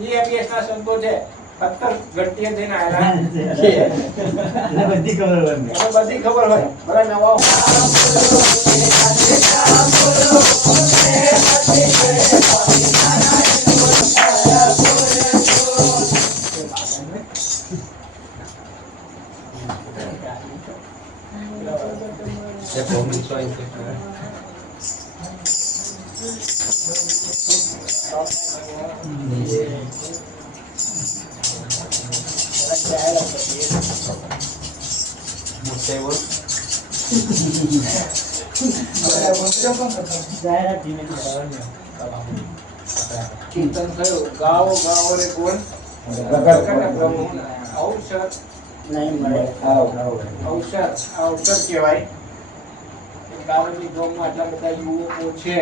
EMS ના સંતો છે 17 ઘંટીએ થઈને આયા છે એટલે બધી ખબર હોય એમને. એટલે બધી ખબર હોય ભલે નવા જાહેરાત ધીમે ધીમે કરવાની. કીર્તન થયું ગાવો ગાવો રે ગુણ ઔષધ નહીં મળે. ઔષધ કહેવાય ગાવાની ગોમમાં આટલા બધા યુવકો છે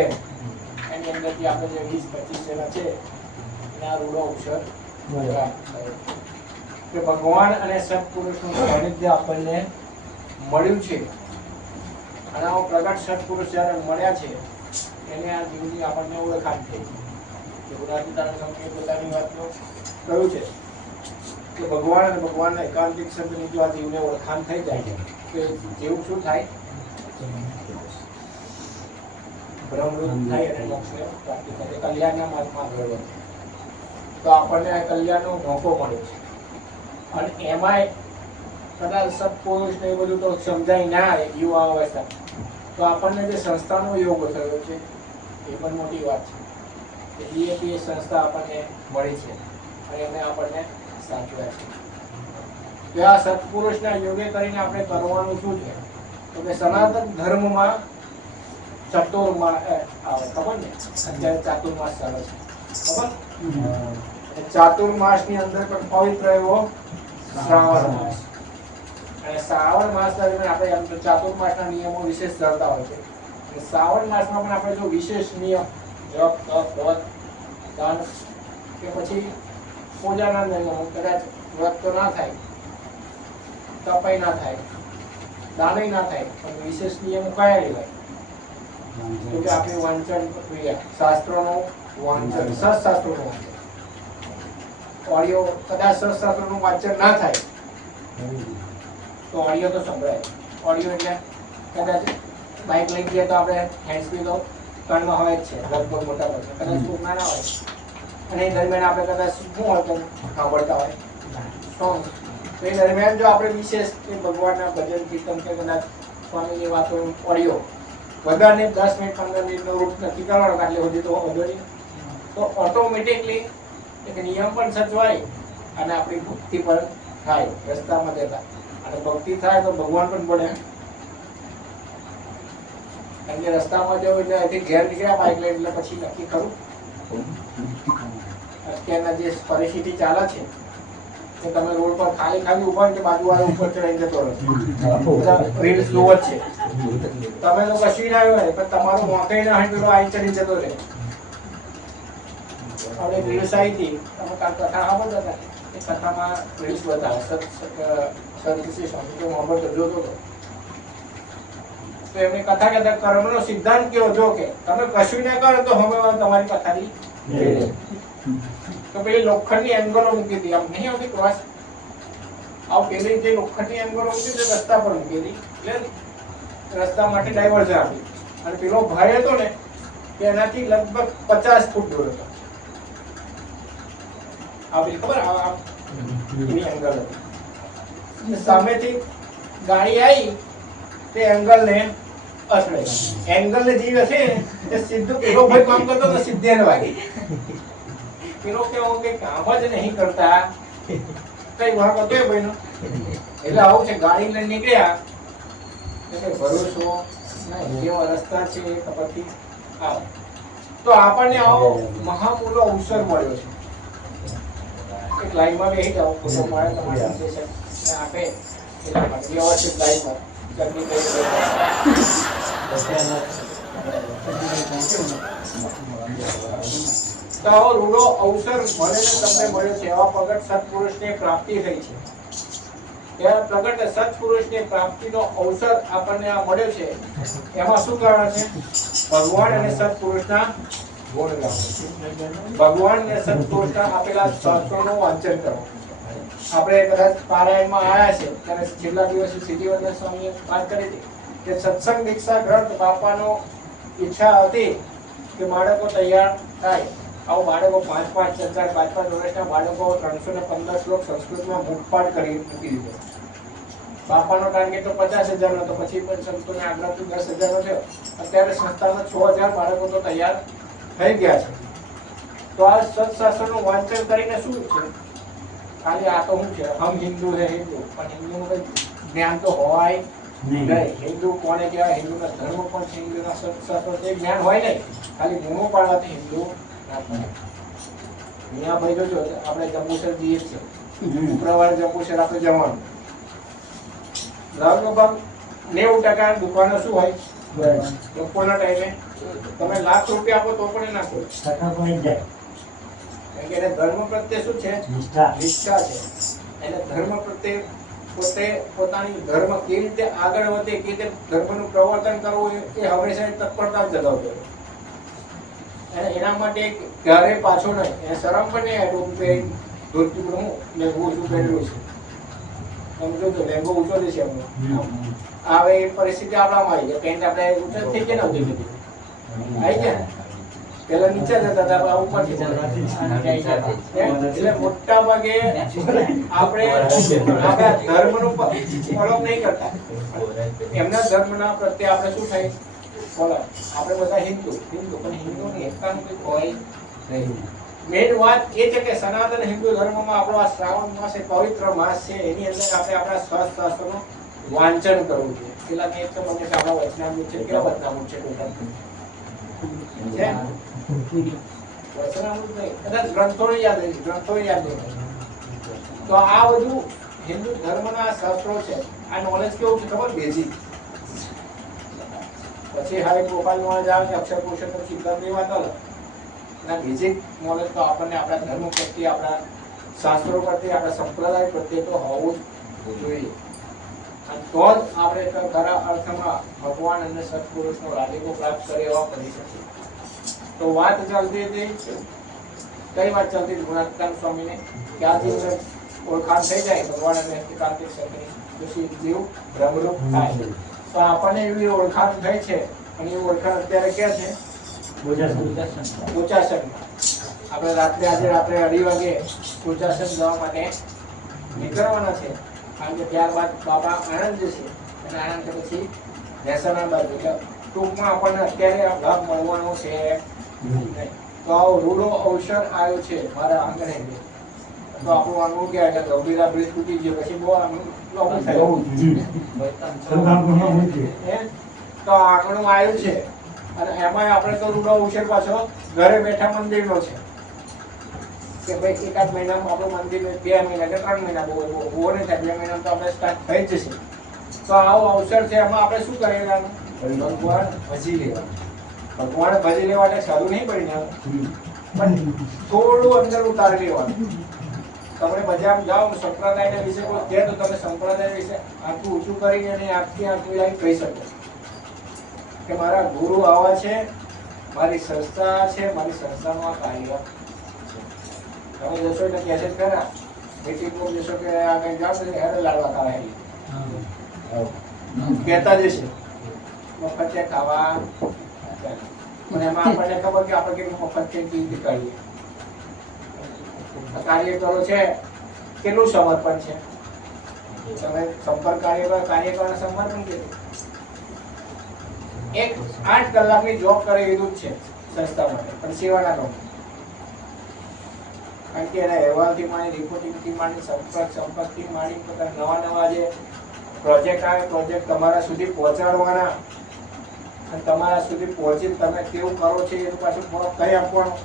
એની અંદરથી આપણે જે 20-25 જણા છે એના રૂડો ઔષધ કે ભગવાન અને સત્પુરુષનું સાનિધ્ય આપણને મળ્યું છે અને આ પ્રગટ સત્પુરુષ જ્યારે મળ્યા છે એને આ જીવની આપણને ઓળખાણ થઈ છે ગુરુનાથજી તારણસ્વામીએ પોતાની વાતમાં કહ્યું છે કે ભગવાન અને ભગવાનના એકાંતિક શબ્દની જો આ જીવને ઓળખાણ થઈ જાય છે કે જેવું શું થાય બ્રહ્મરૂપ થાય અને મોક્ષને પ્રાપ્તિ થાય કલ્યાણના માર્ગમાં આગળ વધે તો આપણને આ કલ્યાણનો મોકો મળ્યો છે અને એમાંય કદાચ સત્પુરુષ ને એ બધું તો સમજાય ના યુવા અવસ્થા તો આપણને જે સંસ્થાનો યોગ થયો છે એ પણ મોટી વાત છે કે એ સંસ્થા આપણને મળી છે અને એને આપણને સાચવ્યા છે તો આ સત્પુરુષના યોગે કરીને આપણે કરવાનું શું છે તો કે સનાતન ધર્મમાં ચતુર્માસ આવે ખબર ને અત્યારે ચાતુર્માસ ચાલે છે ખબર ચાતુર્માસ ની અંદર પણ પવિત્ર એવો શ્રાવણ માસ અને શ્રાવણ માસ દરમિયાન આપણે ચાતુર્માસના નિયમો વિશેષ ધરતા હોય છે અને શ્રાવણ માસમાં પણ આપણે જો વિશેષ નિયમ જપ તપ વ્રત દાન કે પછી પૂજાના નિયમો કદાચ વ્રત તો ના થાય તપય ના થાય દાનય ના થાય પણ વિશેષ નિયમો કયા લેવાય તો કે આપણે વાંચન ક્રિયા શાસ્ત્રોનું વાંચન સત્શાસ્ત્રોનું વાંચન ઓડિયો કદાચ સત્શાસ્ત્રોનું વાંચન ના થાય તો ઓડિયો તો સંભળાય ઓડિયો એટલે કદાચ બાઇક લઈ ગયા તો આપણે હેન્ડ સ્પી તો કાનમાં હોય જ છે લગભગ મોટા ભાગે કદાચ ખૂબ ના હોય અને એ દરમિયાન આપણે કદાચ શું હોય તો સાંભળતા હોય સોંગ તો એ દરમિયાન જો આપણે વિશેષ કે ભગવાનના ભજન કીર્તન કે કદાચ સ્વામીની વાતો ઓડિયો બધાને 10 મિનિટ 15 મિનિટનો રૂટ નક્કી કરવાનો એટલે સુધી તો વધુ નહીં તો ઓટોમેટિકલી એક નિયમ પણ સચવાય અને આપણી ભક્તિ પણ થાય રસ્તામાં જતા અને ભક્તિ થાય તો ભગવાન પણ પડે કારણ કે રસ્તામાં જવું એટલે અહીંથી ઘેર નીકળ્યા બાઇક લઈને એટલે પછી નક્કી કરું અત્યારના જે પરિસ્થિતિ ચાલે છે કે તમે રોડ પર ખાલી ખાલી ઉભા કે બાજુવાળો ઉપર ચડાઈને જતો રહે રીલ્સ જોવો જ છે તમે તો કશું ના આવ્યો પણ તમારું મોકઈ ના હોય પેલો આઈ ચડી જતો રહે આપણે રીલ્સ આવી હતી તમે કાલ કથા સાંભળતા હતા એ કથામાં રીલ્સ બતાવે સદગુરુ સ્વામી તો મોહમ્મદ જોતો હતો તો એમની કથા કહેતા કર્મનો સિદ્ધાંત કેવો જો કે તમે કશું ના કરો તો હવે તમારી કથાની તો પેલી લોખંડની એંગલો મૂકી હતી આમ નહીં આવતી ક્રોસ આવ પેલી જે લોખંડની એંગલો મૂકી તે રસ્તા પર મૂકી હતી એટલે રસ્તા માટે ડાયવર્ઝન આપી અને પેલો ભાઈ હતો ને કે એનાથી લગભગ 50 ફૂટ દૂર હતો આ પેલી ખબર એની એંગલ હતી સામેથી ગાડી આવી તે એંગલ ને અસડે એંગલ ને જીવ હશે તે સીધું પેલો ભાઈ કામ કરતો તો સીધે ને વાગી પેલો કેવો કે કામ જ નહીં કરતા કઈ વાંક હતો એ ભાઈનો એટલે આવું છે ગાડી લઈને નીકળ્યા એટલે ભરોસો નહીં કેવા રસ્તા છે એ ખબરથી આવો તો આપણને આવો મહામૂલો અવસર મળ્યો છે એક લાઈનમાં બેસી જાઓ ફોટો મળે તમારે સંદેશ આપે એટલા માટે વ્યવસ્થિત લાઈનમાં ચટણી કરી તો આવો રૂડો અવસર મળીને તમને મળ્યો છે એવા પ્રગટ સત્પુરુષની પ્રાપ્તિ થઈ છે ત્યારે પ્રગટ સત્પુરુષની પ્રાપ્તિનો અવસર આપણને આ મળ્યો છે એમાં શું કારણ છે ભગવાન અને સત્પુરુષના ગુણ ગાવું, ભગવાનને સત્પુરુષના આપેલા શાસ્ત્રોનું વાંચન કરવું. આપણે કદાચ પારાયણમાં આવ્યા છે ત્યારે છેલ્લા દિવસે સિદ્ધિવર્ધન સ્વામીએ વાત કરી હતી કે સત્સંગ દીક્ષા ગ્રંથ બાપાનો ઈચ્છા હતી કે બાળકો તૈયાર થાય. આવું બાળકો 5-5, 4-4, 5-5 વર્ષના બાળકો 315 શ્લોક સંસ્કૃતમાં મુખપાઠ કરી મૂકી દીધો. બાપાનો ટાર્ગેટ તો 50,000 નો હતો, પછી પણ સંતોને આગ્રહથી 10,000 નો થયો. અત્યારે સંસ્થામાં 6,000 બાળકો તો તૈયાર થઈ ગયા છે. તો આ સત્શાસ્ત્રનું વાંચન કરીને શું છે? ખાલી આ તો શું છે, હમ હિન્દુ હે હિન્દુ, પણ હિન્દુનું કઈ જ્ઞાન તો હોય નહીં. હિન્દુ કોને કહેવાય, હિન્દુના ધર્મ પણ છે, હિન્દુના સત્શાસ્ત્રો તે જ્ઞાન હોય નહીં. ખાલી ગુણો પાડવાથી હિન્દુ ના પડે. અહીંયા ભાઈ જોજો, આપણે જંબુસર જઈએ છીએ, શુક્રવારે જંબુસર આપણે જવાનું. લગભગ 90% દુકાનો શું હોય, બપોરના ટાઈમે તમે લાખ રૂપિયા આપો તો પણ ના કોઈ કારણ કે એને ધર્મ પ્રત્યે શું છે, નિષ્ઠા છે. એને ધર્મ પ્રત્યે પોતે પોતાની ધર્મ કેવી રીતે આગળ વધે, કેવી રીતે ધર્મનું પ્રવર્તન કરવું એ હંમેશા તત્પરતા જ જગાવતો. અને એના માટે ક્યારે પાછો નહીં, એને શરમ પણ નહીં. ટોપી પહેરી ધોતી હું લેંગો ઊંચું પહેરેલું છે, તમે જોજો લેંગો ઊંચો જ છે એમનો. હવે એ પરિસ્થિતિ આપણામાં આવી ગઈ, પેન્ટ આપણે ઊંચો થઈ ગયા નહોતી બધી આવી ગયા. પેલા નીચે જતા હતા, ઉપર એટલે મોટા ભાગે આપણે આપણા ધર્મનું ફોલો નહીં કરતા. એમના ધર્મના પ્રત્યે આપણે શું થાય, ફોલો. આપણે બધા હિન્દુ પણ હિન્દુની એકતાનું કંઈક હોય નહીં. મેઇન વાત એ છે કે સનાતન હિન્દુ ધર્મમાં આપણો આ શ્રાવણ માસ એ પવિત્ર માસ છે. એની અંદર આપણે આપણા શાસ્ત્રોનું વાંચન કરવું જોઈએ. પેલા મેં એક તો મને આપણા વચનામૃત છે, કેવા વચનામૃત છે ટોટલ છે વચનામૃત નહીં, કદાચ ગ્રંથોને યાદ નહીં. તો આ બધું હિન્દુ ધર્મના શાસ્ત્રો છે. આ નોલેજ કેવું છે ખબર, બેઝિક. પછી હાઈ પ્રોફાઇલ નોલેજ આવે છે, અક્ષર પુરુષોત્તમ સિદ્ધાંતની વાત અલગ. ના બેઝિક નોલેજ તો આપણને આપણા ધર્મ પ્રત્યે, આપણા શાસ્ત્રો પ્રત્યે, આપણા સંપ્રદાય પ્રત્યે તો હોવું જ જોઈએ. અને તો જ આપણે ખરા અર્થમાં ભગવાન અને સત્પુરુષનો રાજીપો પ્રાપ્ત કરે એવા બની શકીએ. તો વાત ચાલતી હતી, કઈ વાત ચાલતી હતી ગુણાત્મક સ્વામીને, કે આ જીવ ઓળખાણ થઈ જાય ભગવાન અને કાર્તિક સત્યની, પછી જીવ બ્રહ્મરૂપ થાય. તો આપણને એવી ઓળખાણ થઈ છે, અને એ ઓળખાણ અત્યારે ક્યાં છે, બોચાસનમાં. આપણે રાત્રે આજે રાત્રે 2:30 વાગે બોચાસન જવા માટે નીકળવાના છે. કારણ કે ત્યારબાદ બાબા આણંદ જશે, અને આણંદ પછી મહેસાણા બાજુ. એટલે ટૂંકમાં આપણને અત્યારે લાભ મળવાનો છે નહીં. તો આવો રૂડો અવસર આવ્યો છે મારા આંગણે. તો આપણું આંગણું કહેવાય કે ગંભીરા બ્રિજ તૂટી ગયો પછી બહુ આંગણું થાય. તો આંગણું આવ્યું છે, અને એમાં આપણે તો રૂડો અવસર પાછો ઘરે બેઠા મંદિરનો છે કે ભાઈ એકાદ મહિનામાં આપણું મંદિર 2 મહિના કે 3 મહિના બહુ નહીં થાય, 2 મહિનામાં તો આપણે સ્ટાર્ટ થઈ જ જશે. તો આવો અવસર છે, એમાં આપણે શું કરી લેવાનું, ભગવાન ભજી લેવાનું. ભગવાન ભજી લેવા એટલે સારું નહીં પડી જવાનું, પણ થોડું અંદર ઉતારી લેવાનું. તમે બજારમાં જાઓ, સંપ્રદાયના વિશે કોઈ કહે તો તમે સંપ્રદાય વિશે આખું ઊંચું કરીને અને આખી લાઈન કહી શકો કે મારા ગુરુ આવા છે, મારી સંસ્થા છે, મારી સંસ્થાનું આ કાર્ય. તમે જશો એટલે કહેશે ખરા, મીટિંગમાં જશો કે આ કંઈ જાઓ તો હેરે લાડવા ખાવા કહેતા જશે, મફત ખાવા. પણ એમાં આપણને ખબર કે આપણે કેટલું મફત છે કેવી કરીએ. કાર્યકરો છે, કેટલું સમર્પણ છે. તમે સંપર્ક કાર્યકરોને સમર્પણ કેટલું. 8 કલાકની જોબ કરી લીધું જ છે સંસ્થા માટે, પણ સેવાના લોકો. કારણ કે એના અહેવાલથી માંડી, રિપોર્ટિંગથી માંડી, સંપર્કથી માંડી, નવા જે પ્રોજેક્ટ આવે, પ્રોજેક્ટ તમારા સુધી પહોંચાડવાના, અને તમારા સુધી પહોંચીને તમે કેવું કરો છો એનું પાછું કઈ આપવાનું.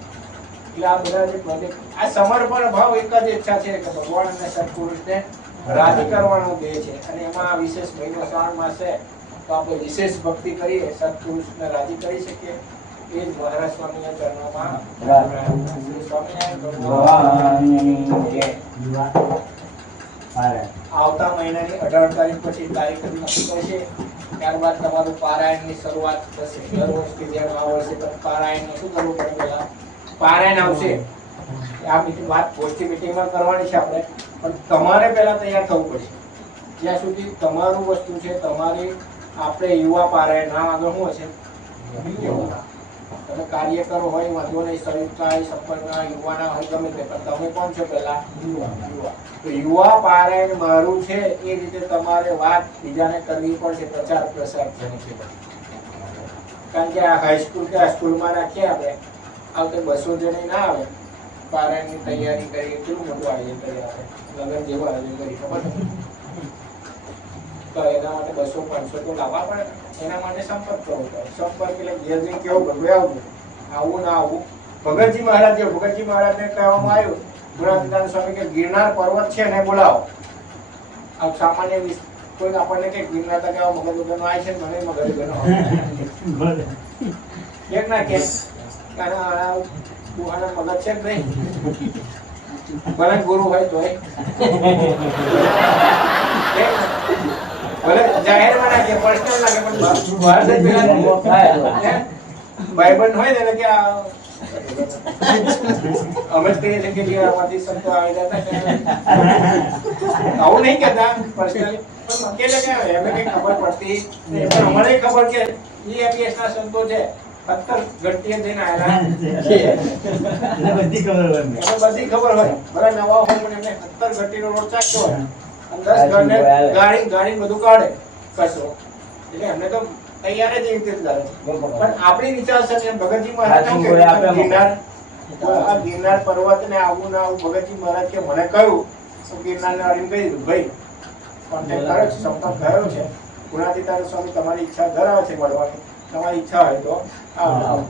એટલે આ બધા જે પ્રોજેક્ટ, આ સમર્પણ ભાવ એક જ ઈચ્છા છે કે ભગવાન અને સત્પુરુષને રાજી કરવાનું ધ્યેય છે. અને એમાં આ વિશેષ મહિનો શ્રાવણ માસ છે, તો આપણે વિશેષ ભક્તિ કરીએ, સત્પુરુષને રાજી કરી શકીએ. એ જ મહારાજ સ્વામીના ચરણોમાં આવતા મહિનાની 18 તારીખ પછી તારીખ નક્કી કરશે. ત્યારબાદ તમારું પારાયણની શરૂઆત થશે. દર વર્ષની જેમ આ વર્ષે પણ પારાયણનું શું કરવું પડે? પહેલા પારાયણ આવશે. આ વાત ગોષ્ઠી મીટિંગમાં કરવાની છે આપણે, પણ તમારે પહેલા તૈયાર થવું પડશે. જ્યાં સુધી તમારું વસ્તુ છે, તમારી આપણે યુવા પારાયણ નામ આગળ શું હશે? તમે કાર્યકરો હોય વાંધો નહીં, સંયુક્તના સંપર્કના યુવાના હોય ગમે તે, પણ તમે કોણ છો? પહેલા યુવા. તો યુવા પારાયણ મારું છે એ રીતે તમારે વાત બીજાને કરવી પડશે, પ્રચાર પ્રસાર થઈને છે. કારણ કે આ હાઈસ્કૂલ કે આ સ્કૂલમાં રાખીએ આપણે, આવતે 200 જણી ના આવે. પારાયણની તૈયારી કરી, કેટલું મોટું આયોજન કરી આપણે, લગ્ન જેવું આયોજન કરી, ખબર છે? તો એના માટે 200-500 તો લાવવા પડે. એના માટે સંપર્ક કરવો પડે. સંપર્ક એટલે ઘેર જઈને કેવું બધું આવવું, આવું ના આવું. ભગતજી મહારાજ ને કહેવામાં આવ્યું, ગુણાતીતાનંદ સ્વામી કે ગિરનાર પર્વત છે ને બોલાવો. આ સામાન્ય કોઈ આપણને કે ગિરનાર તક આવો મગજ વગરનો આવે છે, મને મગજ વગરનો એક ના કે બુહાના મગજ છે જ નહીં, ભલે ગુરુ હોય તોય ભલે જાહેરમાં નાખે, પર્સનલ નાખે, પણ બહાર જ પેલા ભાઈબંધ હોય ને એને કે અમે જ કહીએ છીએ કે આમાંથી શબ્દો આવી જતા, આવું નહીં કહેતા પર્સનલી, પણ અકેલે કે એમને કઈ ખબર પડતી પણ અમને ખબર કે EMS ના સંતો છે 17 ઘંટીએ જઈને આવેલા છે, એને બધી ખબર હોય, ભલે નવા હોય પણ એમને 17 ઘંટીનો રોડ ચાખ્યો હોય, 10 ઘરને ગાડી બધું કાઢે કચરો, એટલે એમને તો તૈયાર જ રીતે કરે છે. પણ આપણી વિચારસરણી ભગતજી મહારાજ ગિરનાર પર્વત ને આવું ના આવું, ભગતજી મહારાજ કે મને કહ્યું તો ગિરનાર ને અડીને કહી દીધું, ભાઈ કોન્ટેક્ટ કર્યો છે, સંપર્ક કર્યો છે, ગુણાતીતાનંદ સ્વામી તમારી ઈચ્છા ધરાવે છે મળવાની, તમારી ઈચ્છા હોય તો આવો.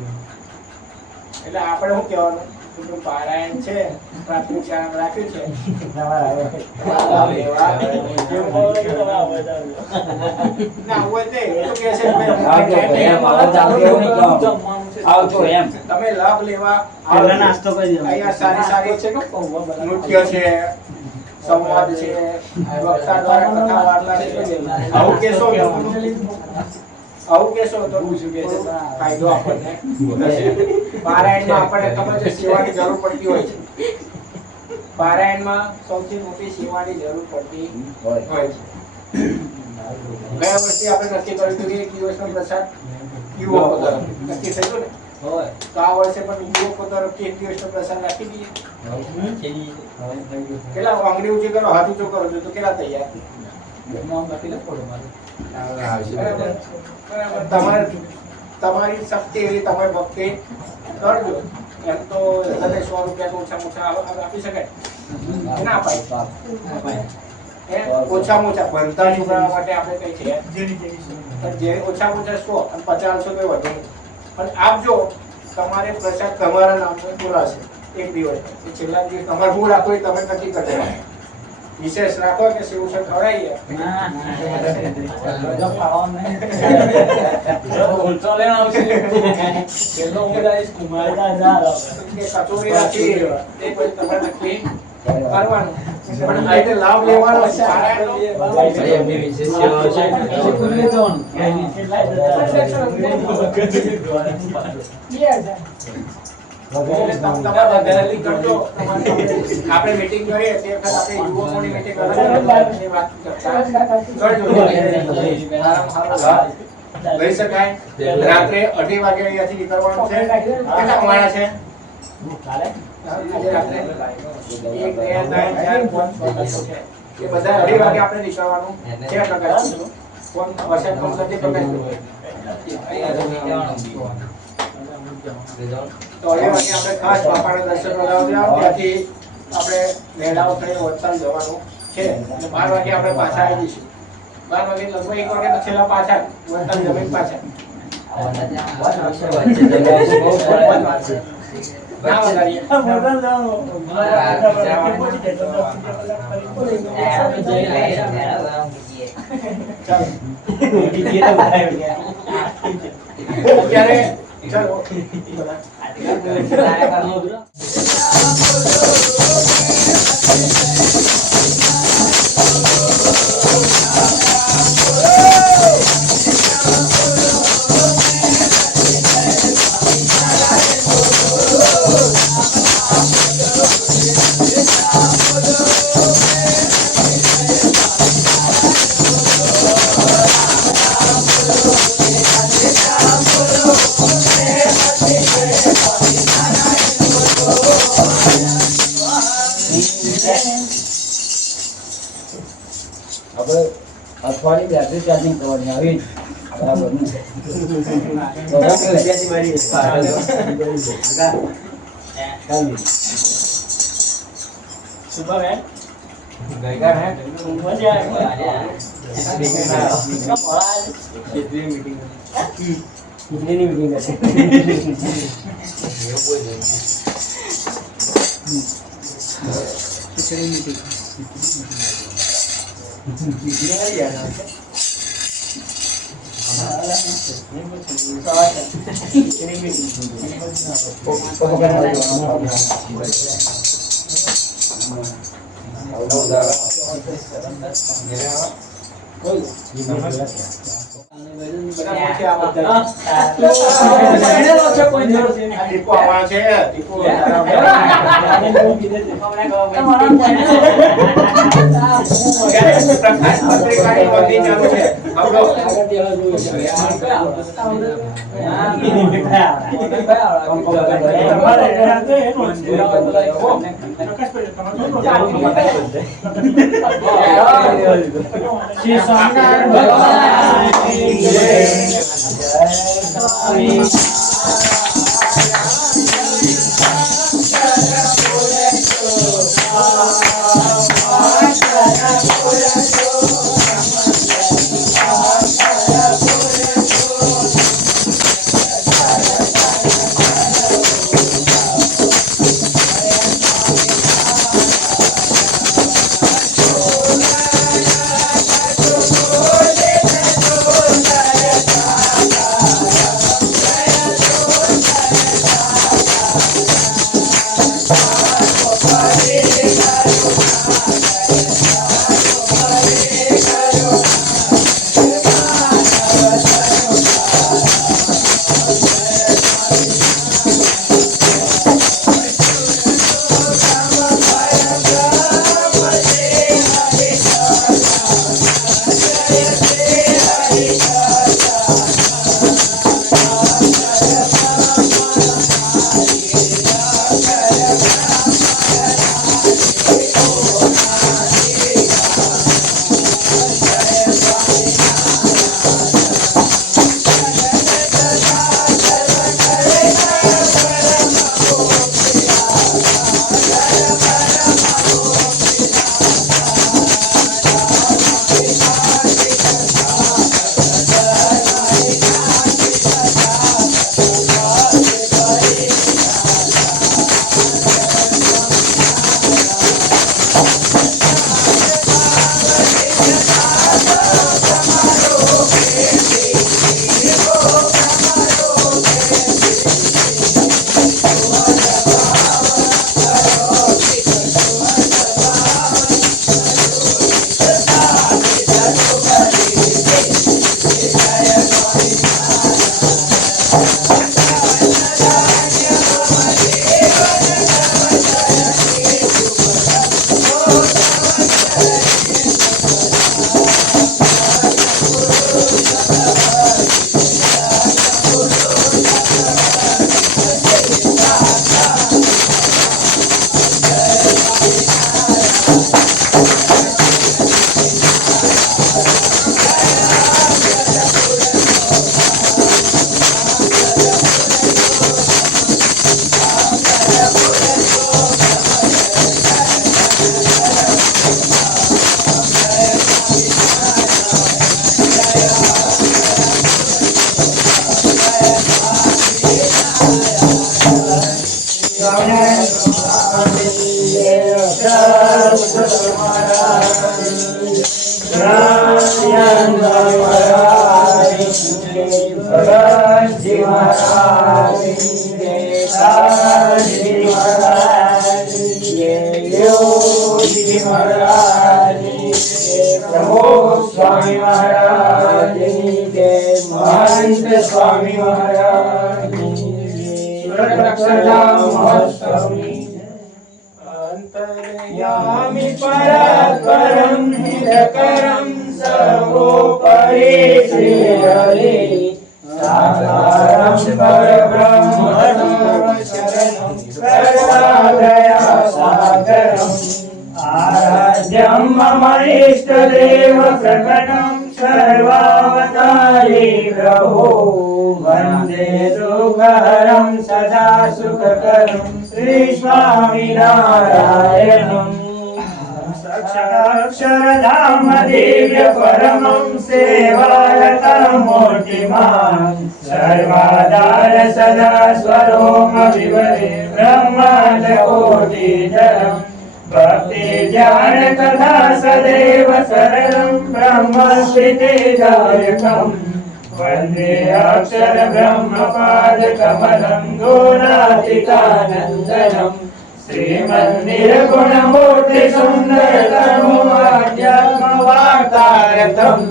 એટલે આપણે શું કહેવાનું? પારાયણ છે, પ્રાથમિક શાળામાં રાખ્યું છે, તમે લાભ લેવા સારી સારી નૃત્ય છે, સંવાદ છે, વક્તા દ્વારા કથા વાર્તા છે, આવું કેશો તો ફાયદો આપણને થશે. પારાયણમાં આપણને ખબર છે સેવાની જરૂર પડતી હોય છે. પારાયણમાં સૌથી મોટી સેવાની જરૂર પડતી હોય છે. ગયા વર્ષે આપણે નક્કી કર્યું હતું કે 1 દિવસનો પ્રસાદ યુવકો તરફ નક્કી થયું ને, તો આ વર્ષે પણ યુવકો તરફથી 1 દિવસનો પ્રસાદ રાખી દઈએ. કેટલા આંગળી ઊંચી કરો, હાથ ઊંચો કરો છો તો કેટલા તૈયાર? તમારી શક્તિ એવી, તમે ભક્તિ કરજો. એમ તો તમે 100 રૂપિયા ઓછા આપી શકાય ના અપાય, ઓછામાં ઓછા ભણતા છોકરા માટે આપણે કઈ છે જે ઓછામાં ઓછા 100 અને 50 તો વધુ, પણ આપજો. તમારે પ્રસાદ તમારા નામનો બોલાશે 1 દિવસ, છેલ્લા દિવસ તમારે હું રાખો એ તમે નક્કી કરજો. વિશેષ રાખો કે સેવસન ખવડાવીએ, કચોરી રાખી એ પછી તમારે નક્કી કરવાનું. પણ આ રીતે લાભ લેવાનો આપણે મીટિંગ કરીએ તે વખત આપણે યુવકોની મીટિંગ લઈ શકાય. રાત્રે 8 વાગે અહીંયાથી નીકળવાનું છે. કેટલા કમાણા છે રાત્રે? 1, 2, 3, 4, 5, 6 એ બધા 8 વાગે આપણે નીકળવાનું છે. પ્રકાશ કોણ વરસાદ કોણ કરતી પ્રકાશ તો એ વાગે આપણે ખાસ બાપાના દર્શન કરાવવા ત્યાંથી આપણે મેળાઓ થઈ વડતાલ જવાનું છે. 12 વાગે આપણે પાછા આવી જઈશું. 12 વાગે લગભગ 1 વાગે તો છેલ્લા પાછા વડતાલ જમીન પાછા ના વધારીએ. અત્યારે ચલો આપણે અઠવાડિયે બેટરી ચાર્જિંગ કરવાની આવી બરાબર ને? स्वामी महाराज महंत स्वामी महाराज अंतर्यामी परात्परं निरकरं सर्वोपरि श्री हरि साकारं परब्रह्म शरणं सर्वदया सागरं आराध्यं मम इष्टदेव प्रकटं सर्वावतारी प्रभो वन्दे सुखहरं सदा सुखकरं श्री स्वामिनारायणम् अक्षरधाम दिव्य परमं सेवारतं मूर्तिमान् सर्वाधार सदा स्वरोम विवरे ब्रह्माण्ड कोटिधरम् भक्ति ध्यान कथा सदैव सरलं ब्रह्मस्मृतिदायकम् वन्दे अक्षर ब्रह्मपाद कमलं गुणातीतानन्दनम् श्रीमन्निर्गुणमूर्ति सुन्दर तनुवाद्यात्मवार्तारतम्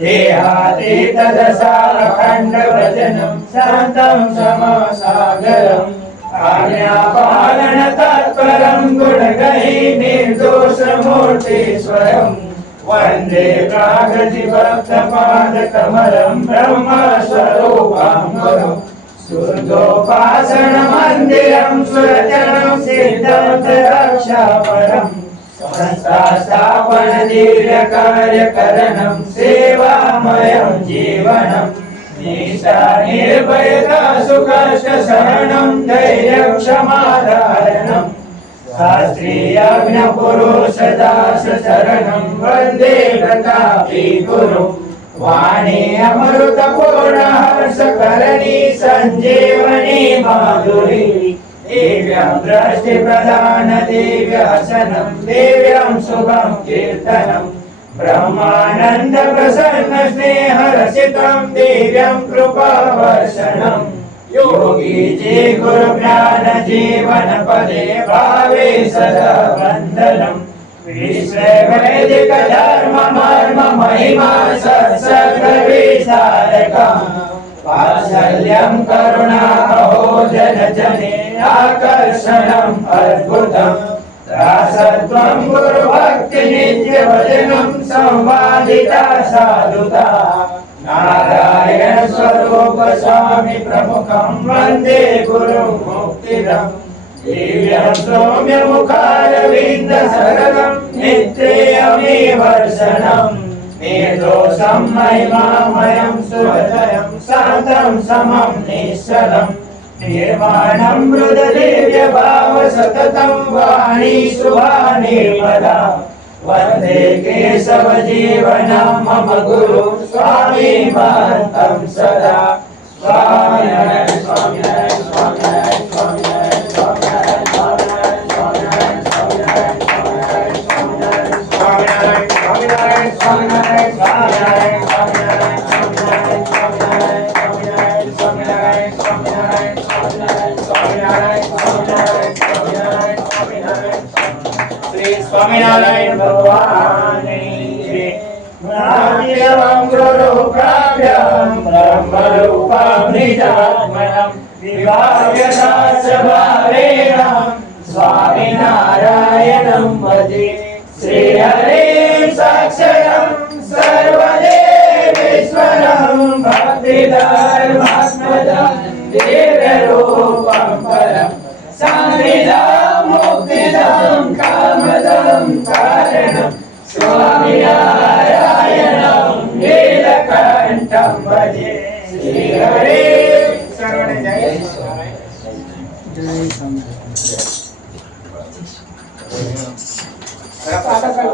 देहातीत दशाखण्ड भजनं शान्तं समसागरम् आज्ञापालन तत्परं गुणगणी निर्दोषमूर्तीश्वरम् वन्दे प्रागतिभक्तपादकमलं ब्रह्मस्वरूपाङ्गरम् सुरदोपासनमन्दिरं सुरचनं सिद्धान्तरक्षापरम् संस्थास्थापन दिव्यकार्यकरणं सेवामयं जीवनम् निशा निर्भयता सुखशरणं धैर्यक्षमाधारणम् शास्त्रीयज्ञपुरुषदासचरणं वन्दे प्रतापी गुरुम् वाणी अमृतपूर्ण हर्षकरणी सञ्जीवनी माधुरी दिव्यं दृष्टिप्रदान दिव्यसनं दिव्यं शुभं कीर्तनम् ब्रह्मानन्द प्रसन्न स्नेहरसितं दिव्यं कृपावर्षणम् योगी जी गुरु ज्ञान जीवन पदे भावे सदा वन्दनम् विश्ववैदिक धर्म मर्म महिमा सत्सर्गविशारकम् वात्सल्यं करुणा अहो जन जने आकर्षणम् अद्भुतम् दासत्वं गुरुभक्ति नित्य भजनं संवादिता साधुता नारायण स्वरूप स्वामी प्रमुखं वन्दे गुरुं मुक्तिदम् दिव्यं सौम्य मुखारविन्द सरलं नित्ययमेवर्षणम् निर्दोषं महिमामयं सुहृदयं शान्तं समं निश्चलम् निर्माणं मृददिव्य भाव सततं वाणी शुभानि पदा वन्दे केशव जीवनं मम गुरु स्वामी महन्तं सदा स्वामिनारायण स्वामिनारायण स्वामिनारायण स्वामिनारायण स्वामिनारायण स्वामिनारायण स्वामिनारायण स्वामिनारायण स्वामिनारायण स्वामिनारायण स्वामिनारायण स्वामिनारायण स्वामिनारायण स्वामिनारायण स्वामिनारायण स्वामिनारायण श्री स्वामिनारायण भगवान नाट्यं गुरुकाव्यं ब्रह्मरूपं निजात्मनं विभाव्यदासभावेन स्वामिनारायणं भजे श्रीहरिं साक्षरं सर्वदेवेश्वरं भक्तिधर्मात्मजं दिव्यरूपं परं संविदां मुक्तिदं कामदं कारणं स्वामिनारायणं नीलकण्ठं भजे श्रीहरिं सर्वणे जय आता काय